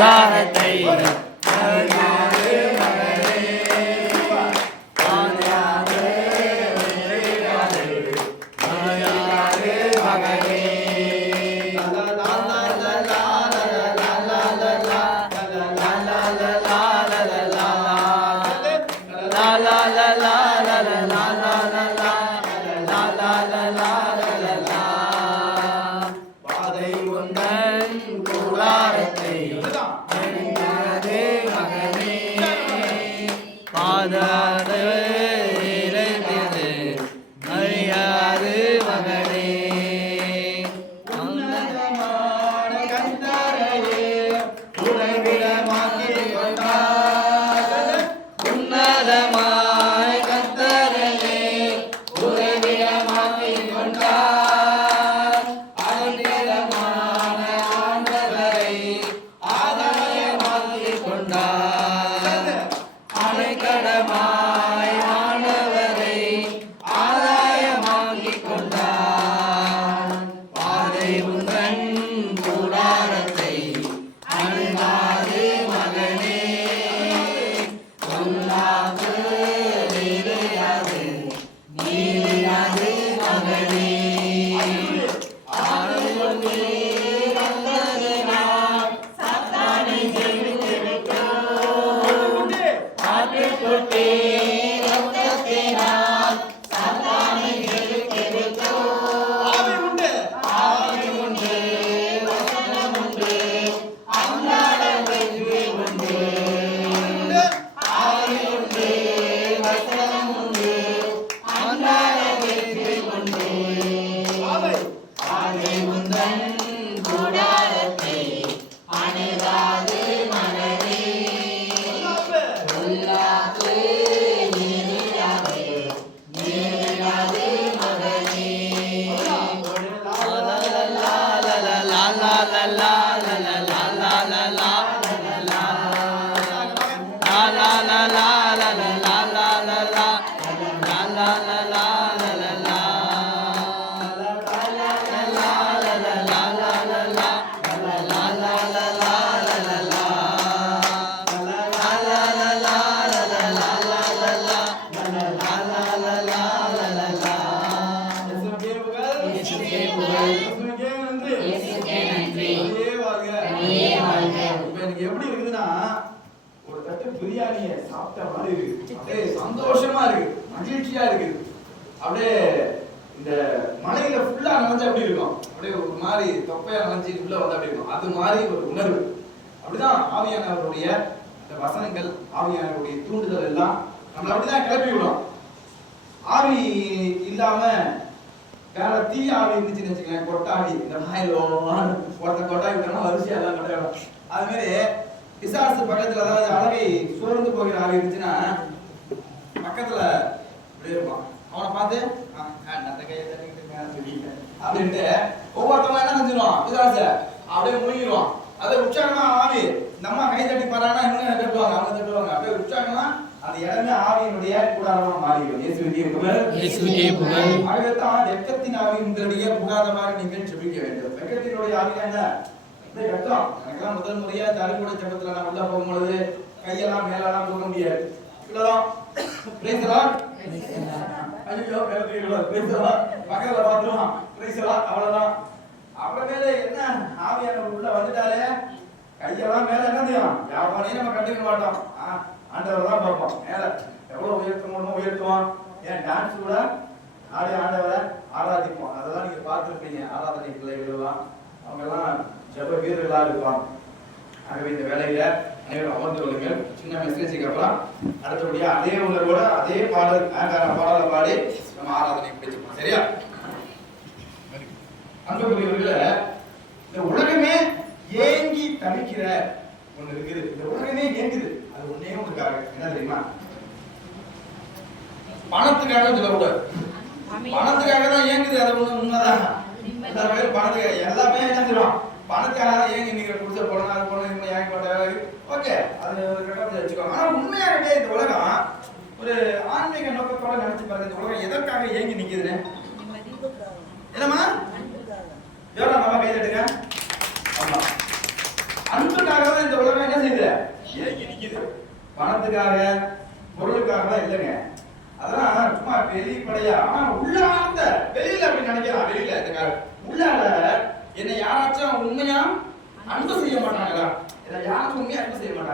கூடாரத்தை பிரியாணியை சாப்பிட்ட மாதிரி இருக்கு. அப்படியே சந்தோஷமா இருக்கு, மகிழ்ச்சியா இருக்கு. அப்படியே இந்த மலையில ஃபுல்லா நனைஞ்சு அப்படி இருக்கும், அப்படியே ஒரு மாதிரி தொப்பையா நனைஞ்சு உள்ள வந்து அப்படி இருக்கும். அது மாதிரி ஒரு உணர்வு. அப்படிதான் ஆவியானவருடைய இந்த வசனங்கள், ஆவியானவருடைய தூண்டுதல் எல்லாம் நம்மள அப்படிதான் கிளப்பி விடும். ஆவி இல்லாம வேற தீ ஆவி இருந்துச்சுன்னு வச்சுக்கேன், கொட்டாவி இந்த மாதிரி கொட்டாவி விட்டோம்னா வரிசையா எல்லாம் கொட்டாவிடும். அது மாதிரி பிசாசு பக்கத்துல, அதாவது அளவை சோர்ந்து போகிற ஆவி இருந்துச்சுன்னா பக்கத்துல இப்படி இருப்பான். அவனை பார்த்து அப்படின்ட்டு ஒவ்வொருத்தவங்க என்ன செஞ்சிருவான், பிசாசு அப்படியே முழுங்கிடுவான். அதை உற்சாகமா ஆவி நம்ம கை தட்டி பாரானா இன்னும் தட்டுவாங்க, அவங்க தட்டுவாங்க. அப்படியே உற்சாகமா அந்த இடமே ஆவியினுடைய கூடாரமா மாறிடும். இயேசுவின் புகழ். ஆகத்தான் வெட்கத்தின் ஆவி உங்களுடைய புகாதமாக நீங்கள் ஜெபிக்க வேண்டும். வெட்கத்தினுடைய ஆவி என்ன? இந்த வெட்கம். எனக்கெல்லாம் முதல் முறையா இந்த அறுபடை ஜெபத்துல நான் உள்ள போகும்பொழுது கையெல்லாம் மேலெல்லாம் தூக்க முடியாது. இவ்வளவுதான். Praise the Lord. ஐயோ பிரைஸ் தி லார்ட். பக்கத்துல பாத்துருவான். Praise the Lord. அவ்வளவுதான். அப்புறமேல என்ன, ஆவியானவர் உள்ள வந்துட்டாலே கையெல்லாம் மேல என்ன செய்யும், யாவனையும் நம்ம கண்டுக்க மாட்டோம். ஆண்டவர் தான் பார்ப்போம். மேல எவ்வளவு உயர்த்த முடியுமோ உயர்த்துவோம். ஏன் டான்ஸ் கூட ஆடி ஆண்டவரை ஆராதிப்போம். அதெல்லாம் நீங்க பார்த்துருப்பீங்க. ஆராதனை பிள்ளைகள் எல்லாம் அவங்க எல்லாம் ஜெப வீரர்களா இருப்பாங்க. ஆகவே இந்த வேலையில அனைவரும் அமர்ந்து கொள்ளுங்கள். சின்ன மெசேஜுக்கு அப்புறம் அடுத்தபடியா அதே உணர்வோட அதே பாடலை பாடி நம்ம ஆராதனை பிடிச்சிப்போம். சரியா? அன்புக்குரியவர்களே, இந்த உலகமே ஏங்கி தவிக்கிற ஒண்ணு இருக்குது. இந்த உலகமே ஏங்குது. அது ஒன்னே ஒன்றுக்காக. என்ன தெரியுமா? பணத்துக்காக சொல்லக்கூடாது. பணத்துக்காக தான் ஏங்குது. அது உண்மைதான். பணத்துக்காக எல்லாமே என்ன செய்வோம், பணத்துக்காக தான் ஏங்கி நீங்க குடிச்ச போடணும், அது போடணும், இன்னும் ஏங்க போட்டாங்க. ஓகே, அது ஒரு கட்டத்தை வச்சுக்கோங்க. ஆனா உண்மையாகவே இந்த உலகம் ஒரு ஆன்மீக நோக்கத்தோட நினைச்சு பாருங்க. இந்த உலகம் எதற்காக ஏங்கி நிக்குதுன்னு. என்னமா எவ்வளவு நம்ம கை தட்டுங்க. ஆமா, அன்புக்காக தான் இந்த உலகம் என்ன செய்யுது, இனிக்குது. பணத்துக்காக பொருளுக்காக இல்லைங்க. அதெல்லாம் சும்மா வெளிப்படையா, ஆனா உள்ளார்ந்த வெளியில அப்படி நினைக்கலாம். வெளியில இந்த உள்ளார என்னை யாராச்சும் உண்மையா அன்பு செய்ய மாட்டாங்களா? யாராச்சும் உண்மையா அன்பு செய்ய மாட்டாங்க.